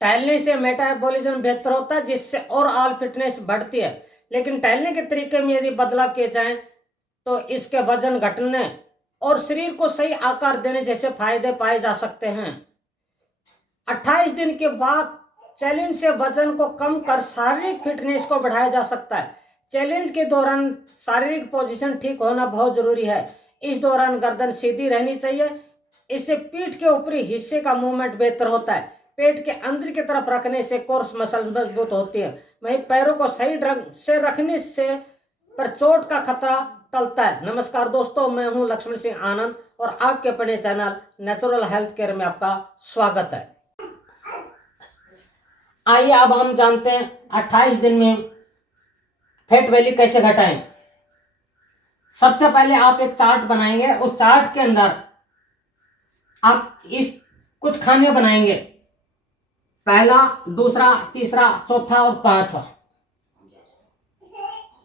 टहलने से मेटाबॉलिज्म बेहतर होता है, जिससे ओवरऑल फिटनेस बढ़ती है। लेकिन टहलने के तरीके में यदि बदलाव किए जाएं तो इसके वजन घटने और शरीर को सही आकार देने जैसे फायदे पाए जा सकते हैं। 28 दिन के बाद चैलेंज से वजन को कम कर शारीरिक फिटनेस को बढ़ाया जा सकता है। चैलेंज के दौरान शारीरिक पोजीशन ठीक होना बहुत जरूरी है। इस दौरान गर्दन सीधी रहनी चाहिए। इससे पीठ के ऊपरी हिस्से का मूवमेंट बेहतर होता है। पेट के अंदर की तरफ रखने से कोर्स मसल मजबूत होती है। वहीं पैरों को सही ढंग से रखने से पर चोट का खतरा टलता है। नमस्कार दोस्तों, मैं हूं लक्ष्मण सिंह आनंद और आपके अपने चैनल नेचुरल हेल्थ केयर में आपका स्वागत है। आइए अब हम जानते हैं 28 दिन में फैट वैल्यू कैसे घटाएं। सबसे पहले आप एक चार्ट बनाएंगे। उस चार्ट के अंदर आप इस कुछ खाने बनाएंगे, पहला, दूसरा, तीसरा, चौथा और पांचवा।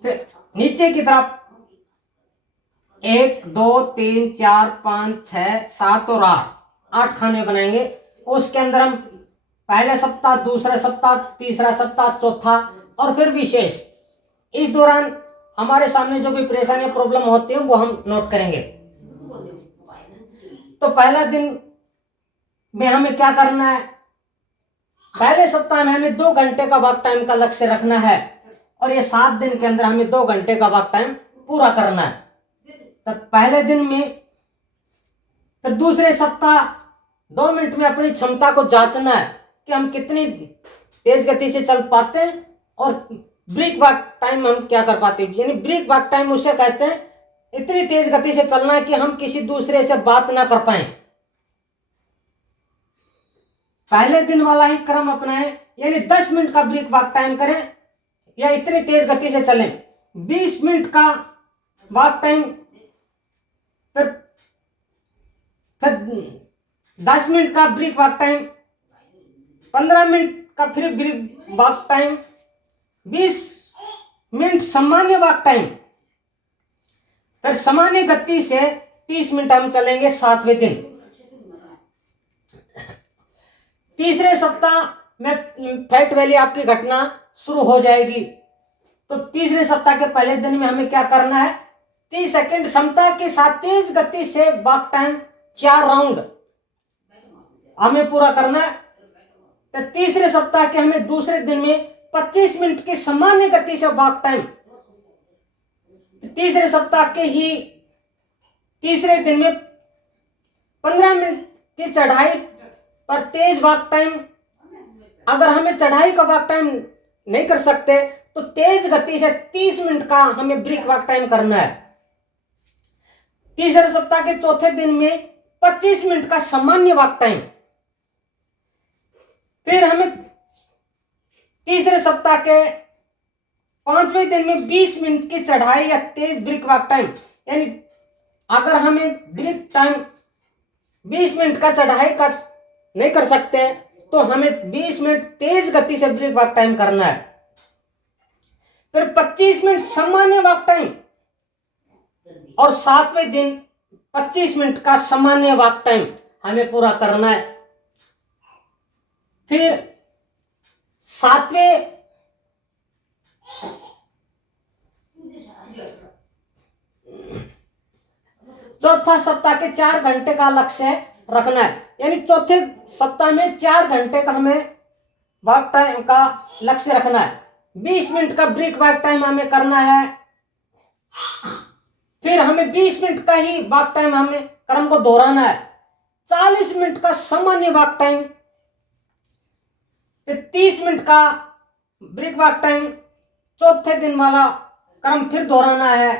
फिर नीचे की तरफ 1 2 3 4 5 6 7 और 8 खाने बनाएंगे। उसके अंदर हम पहले सप्ताह, दूसरा सप्ताह, तीसरा सप्ताह, चौथा और फिर विशेष। इस दौरान हमारे सामने जो भी परेशानी प्रॉब्लम होती है वो हम नोट करेंगे। तो पहला दिन में हमें क्या करना है? पहले सप्ताह में हमें 2 घंटे का वर्क टाइम का लक्ष्य रखना है और ये 7 दिन के अंदर हमें 2 घंटे का वर्क टाइम पूरा करना है। तो पहले दिन में, फिर दूसरे सप्ताह 2 मिनट में अपनी क्षमता को जांचना है कि हम कितनी तेज गति से चल पाते हैं और ब्रेक वॉक टाइम हम क्या कर पाते हैं। यानी ब्रेक वॉक टाइम उसे कहते हैं इतनी तेज गति से चलना है कि हम किसी दूसरे से बात ना कर पाए। पहले दिन वाला ही क्रम अपनाएं, यानी 10 मिनट का ब्रेक वॉक टाइम करें या इतनी तेज गति से चलें। 20 मिनट का वॉक टाइम, फिर 10 मिनट का ब्रेक वॉक टाइम, 15 मिनट का फिर ब्रेक वॉक टाइम, 20 मिनट सामान्य वॉक टाइम, फिर सामान्य गति से 30 मिनट हम चलेंगे 7वें दिन। तीसरे सप्ताह में फैट वैल्यू आपकी घटना शुरू हो जाएगी। तो तीसरे सप्ताह के पहले दिन में हमें क्या करना है? 30 सेकंड क्षमता के साथ तेज गति से वॉक टाइम 4 राउंड हमें पूरा करना है। तो तीसरे सप्ताह के हमें दूसरे दिन में 25 मिनट की सामान्य गति से वॉक टाइम। तीसरे सप्ताह के ही तीसरे दिन में 15 मिनट की चढ़ाई पर तेज वॉक टाइम। अगर हमें चढ़ाई का वॉक टाइम नहीं कर सकते तो तेज गति से 30 मिनट का हमें ब्रेक वॉक टाइम करना है। तीसरे सप्ताह के चौथे दिन में 25 मिनट का सामान्य वॉक टाइम। फिर हमें तीसरे सप्ताह के 5वें दिन में 20 मिनट की चढ़ाई या तेज ब्रेक वॉक टाइम। यानी अगर हमें ब्रेक टाइम 20 मिनट का चढ़ाई का नहीं कर सकते तो हमें 20 मिनट तेज गति से ब्रेक वॉक टाइम करना है। फिर 25 मिनट सामान्य वॉक टाइम और 7वें दिन 25 मिनट का सामान्य वॉक टाइम हमें पूरा करना है। फिर 7वें चौथा सप्ताह के 4 घंटे का लक्ष्य रखना है। यानी चौथे सप्ताह में 4 घंटे का हमें वॉक टाइम का लक्ष्य रखना है। 20 मिनट का ब्रेक वॉक टाइम हमें करना है। फिर हमें 20 मिनट का ही वॉक टाइम हमें क्रम को दोहराना है। 40 मिनट का सामान्य वॉक टाइम, फिर 30 मिनट का ब्रेक वॉक टाइम। चौथे दिन वाला क्रम फिर दोहराना है।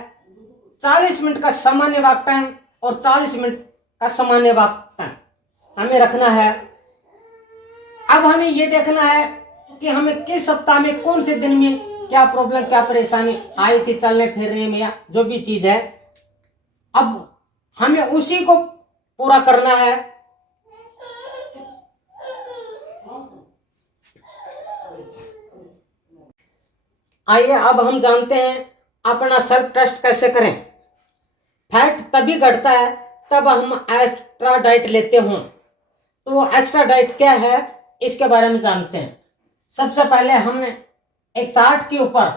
40 मिनट का सामान्य वॉक टाइम और 40 मिनट का सामान्य वॉक टाइम हमें रखना है। अब हमें यह देखना है कि हमें किस सप्ताह में कौन से दिन में क्या प्रॉब्लम, क्या परेशानी आई थी चलने फिरने में या जो भी चीज है। अब हमें उसी को पूरा करना है। आइए अब हम जानते हैं अपना सेल्फ टेस्ट कैसे करें। फैट तभी घटता है तब हम एक्स्ट्रा डाइट लेते हों। तो एक्स्ट्रा डाइट क्या है? इसके बारे में जानते हैं। सबसे पहले हमें एक चार्ट के ऊपर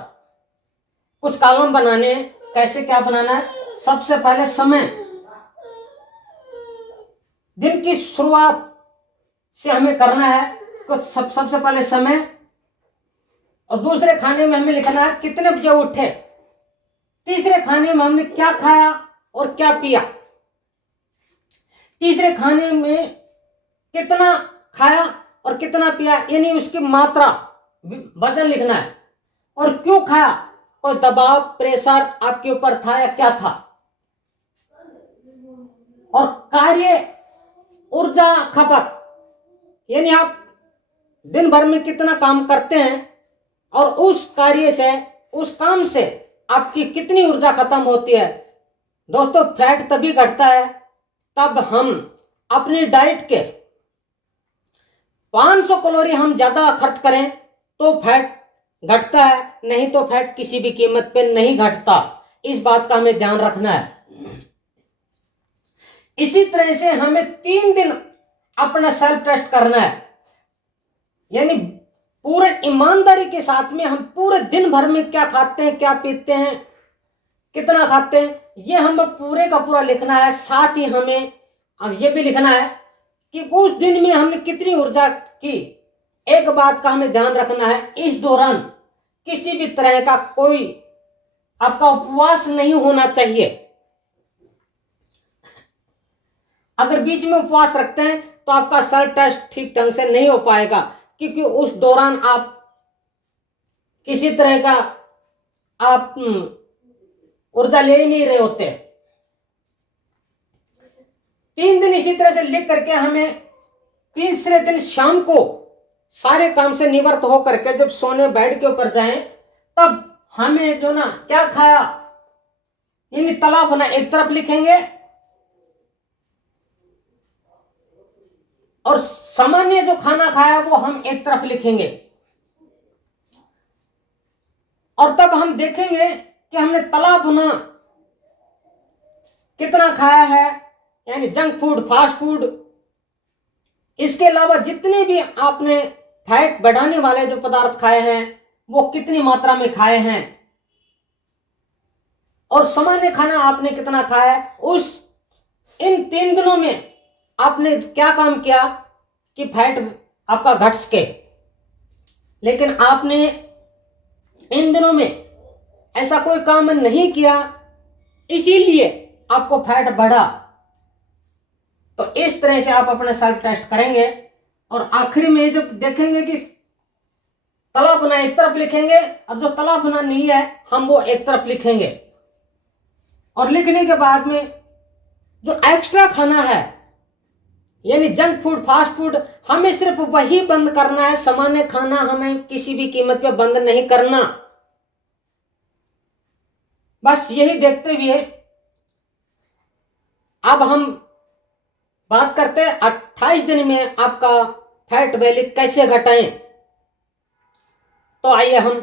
कुछ कॉलम बनाने हैं। कैसे क्या बनाना है? सबसे पहले समय, दिन की शुरुआत से हमें करना है कुछ। सबसे पहले समय, और दूसरे खाने में हमें लिखना है कितने बजे उठे। तीसरे खाने में हमने क्या खाया और क्या पिया। तीसरे खाने में कितना खाया और कितना पिया, यानी उसकी मात्रा, वजन लिखना है। और क्यों खाया, कोई दबाव, प्रेशर आपके ऊपर था या क्या था। और कार्य, ऊर्जा खपत, यानी आप दिन भर में कितना काम करते हैं और उस कार्य से, उस काम से आपकी कितनी ऊर्जा खत्म होती है। दोस्तों, फैट तभी घटता है तब हम अपनी डाइट के 500 कैलोरी हम ज्यादा खर्च करें तो फैट घटता है, नहीं तो फैट किसी भी कीमत पे नहीं घटता। इस बात का हमें ध्यान रखना है। इसी तरह से हमें 3 दिन अपना सेल्फ टेस्ट करना है, यानी पूरे ईमानदारी के साथ में हम पूरे दिन भर में क्या खाते हैं, क्या पीते हैं, कितना खाते हैं, ये हमें पूरे का पूरा लिखना है। साथ ही हमें अब ये भी लिखना है कि उस दिन में हमने कितनी ऊर्जा की। एक बात का हमें ध्यान रखना है, इस दौरान किसी भी तरह का कोई आपका उपवास नहीं होना चाहिए। अगर बीच में उपवास रखते हैं तो आपका सेल्फ टेस्ट ठीक ढंग से नहीं हो पाएगा, क्योंकि उस दौरान आप किसी तरह का आप ऊर्जा ले ही नहीं रहे होते। 3 दिन इसी तरह से लिख करके हमें तीसरे दिन शाम को सारे काम से निवृत्त होकर के जब सोने बेड के ऊपर जाएं, तब हमें जो ना क्या खाया, यानी तला भुना एक तरफ लिखेंगे और सामान्य जो खाना खाया वो हम एक तरफ लिखेंगे। और तब हम देखेंगे कि हमने तला भुना कितना खाया है, यानी जंक फूड, फास्ट फूड। इसके अलावा जितने भी आपने फैट बढ़ाने वाले जो पदार्थ खाए हैं वो कितनी मात्रा में खाए हैं, और सामान्य खाना आपने कितना खाया है। इन 3 दिनों में आपने क्या काम किया कि फैट आपका घट सके। लेकिन आपने इन दिनों में ऐसा कोई काम नहीं किया, इसीलिए आपको फैट बढ़ा। तो इस तरह से आप अपना सेल्फ टेस्ट करेंगे और आखिर में जब देखेंगे कि तला भुना एक तरफ लिखेंगे और जो तला भुना नहीं है हम वो एक तरफ लिखेंगे। और लिखने के बाद में जो एक्स्ट्रा खाना है, यानी जंक फूड, फास्ट फूड, हमें सिर्फ वही बंद करना है। सामान्य खाना हमें किसी भी कीमत पे बंद नहीं करना। बस यही देखते हुए अब हम बात करते हैं 28 दिन में आपका फैट वैल्यू कैसे घटाएं। तो आइए हम